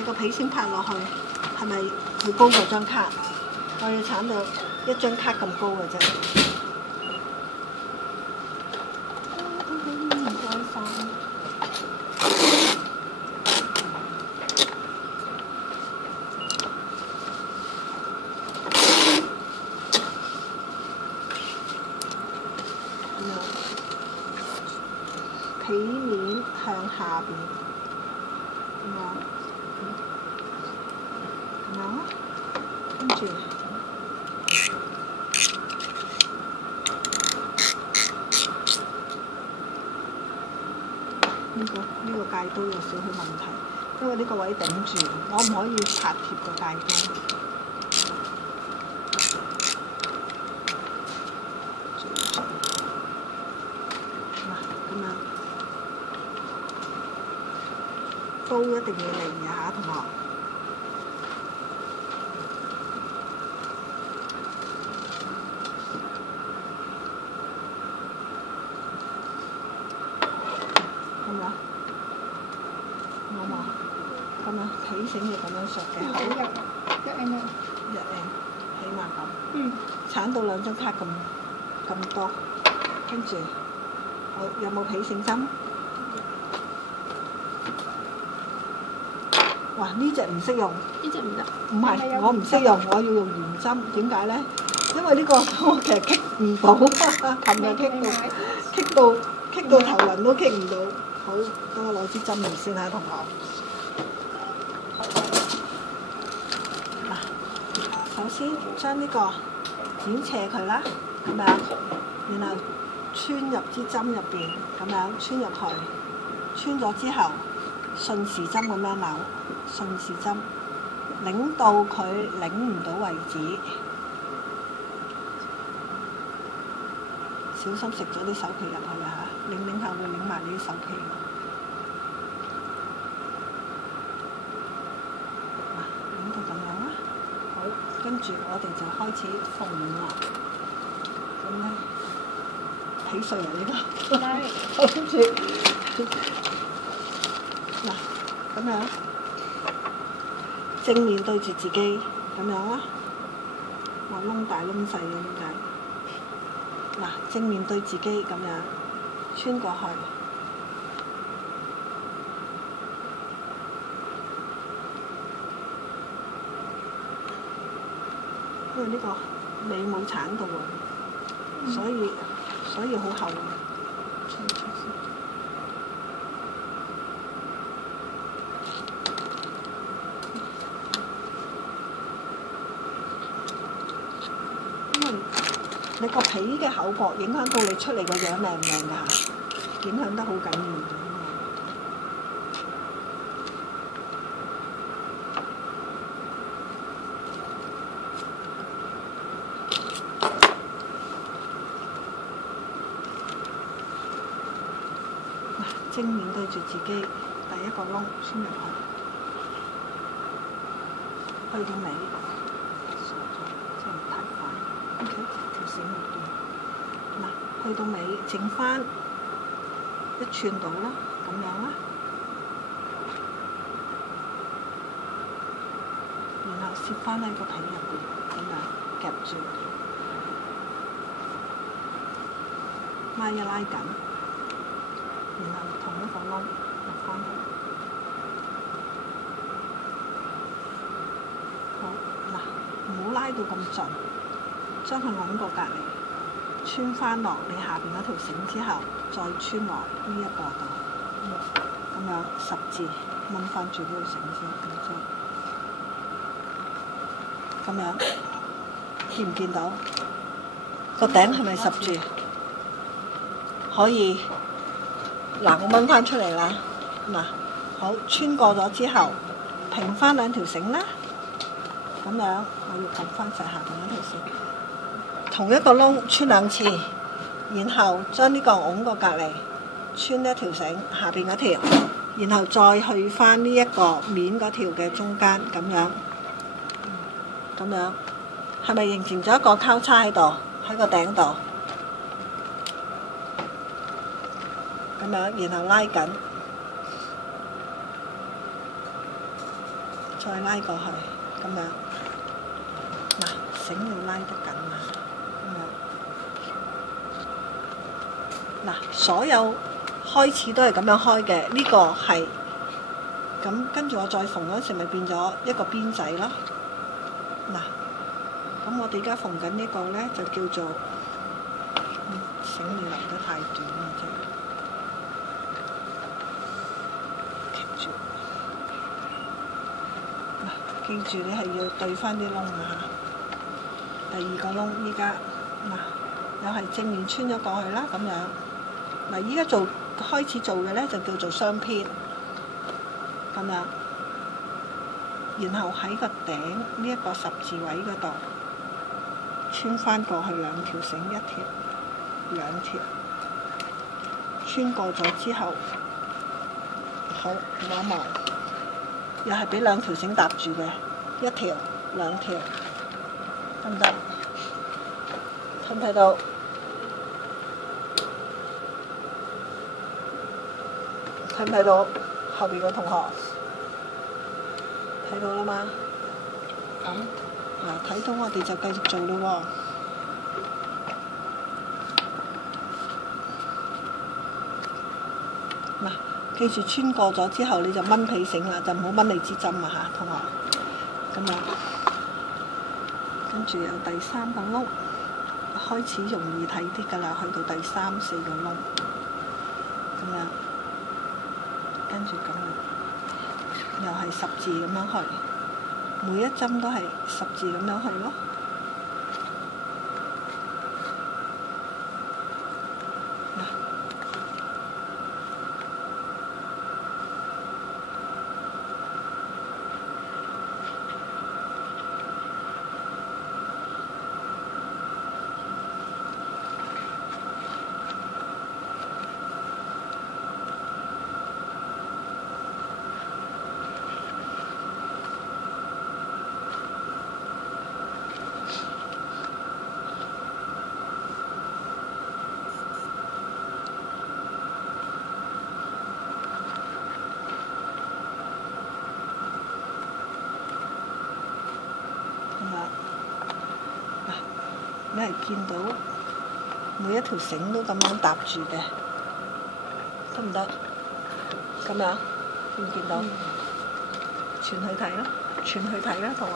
你個皮先拍落去，係咪會高過張卡？我要鏟到一張卡咁高嘅啫。唔該晒。皮面向下邊，咁樣啊，跟住呢個戒刀有少少問題，因為呢個位頂住，我唔可以拍貼個戒刀。刀一定要離下，同學。咁樣，好嘛？咁樣皮繩要咁樣削嘅，好。1 mm，起碼咁。鏟到2張卡咁多，跟住，好有冇皮繩針？哇！呢隻唔識用，呢隻唔得。唔係，我唔識用，我要用圓針。點解咧？因為呢個我其實棘唔到，琴日棘到頭暈都棘唔到。好，等我攞支針嚟先嚇，同學。嗱，首先將呢個剪斜佢啦，咁樣，然後穿入支針入邊，咁樣穿入去，穿咗之後，順時針咁樣扭。順時針擰到佢擰唔到為止，小心食咗啲手皮入去啊！嚇，擰下會擰埋你啲手皮。嗱，擰到咁樣啦，好，跟住我哋就開始縫啦。咁咧，起碎啊呢個，好住嗱，咁樣。正面對住自己咁樣啦，話窿大窿細嘅點解？嗱，正面對自己咁樣穿過去，因為呢個尾冇鏟到啊，所以好厚啊。你個皮嘅厚薄影響到你出嚟個樣靚唔靚㗎？影響得好緊要。正面對住自己，第一個窿穿入去，去到尾。嗱，去到尾剩翻1寸到啦，咁樣啦，然後攝翻喺個皮入邊，咁樣夾住，拉一拉緊，然後同一個窿入翻去。好，嗱，唔好拉到咁盡。將佢拱過隔離，穿翻落你下邊嗰條繩之後，再穿落呢一個度，咁樣十字掹翻住呢條繩先，咁樣見唔見到個頂係咪十住？可以，嗱，我掹翻出嚟啦，嗱，好，穿過咗之後，平翻2條繩啦，咁樣我要撳翻實下邊嗰條繩。同一個窿穿2次，然後將呢個拱過隔離，穿一條繩下邊嗰條，然後再去翻呢一個面嗰條嘅中間，咁樣，係咪形成咗一個交叉喺度，喺個頂度？咁樣，然後拉緊，再拉過去，咁樣。嗱，繩要拉得緊啊，咁樣。嗱，所有開始都係咁樣開嘅，呢個係咁，跟住我再縫嗰時，咪變咗一個邊仔咯。嗱，咁我哋而家縫緊呢個咧，就叫做繩你留得太短啦，真係。記住你係要對翻啲窿啊！第二個窿依家嗱，又係正面穿咗過去啦，咁樣嗱，依家開始做嘅咧就叫做雙編，咁樣，然後喺個頂呢一個十字位嗰度穿翻過去兩條繩，一條、兩條，穿過咗之後，好望一望。又係俾兩條繩搭住嘅，一條、兩條，得唔得？睇唔睇到？睇唔睇到？後邊個同學睇到啦嘛？咁嗱，睇到我哋就繼續做咯喎。嗱。記住穿過咗之後，你就掹起繩啦，就唔好掹你支針啊嚇，同學。咁樣，跟住有第三個窿，開始容易睇啲㗎啦，去到第三、四個窿，咁樣，跟住咁樣，又係十字咁樣去，每一針都係十字咁樣去咯。你係見到每一條繩都咁樣搭住嘅，得唔得？咁樣見唔見到？傳去睇啦，傳去睇啦，同學。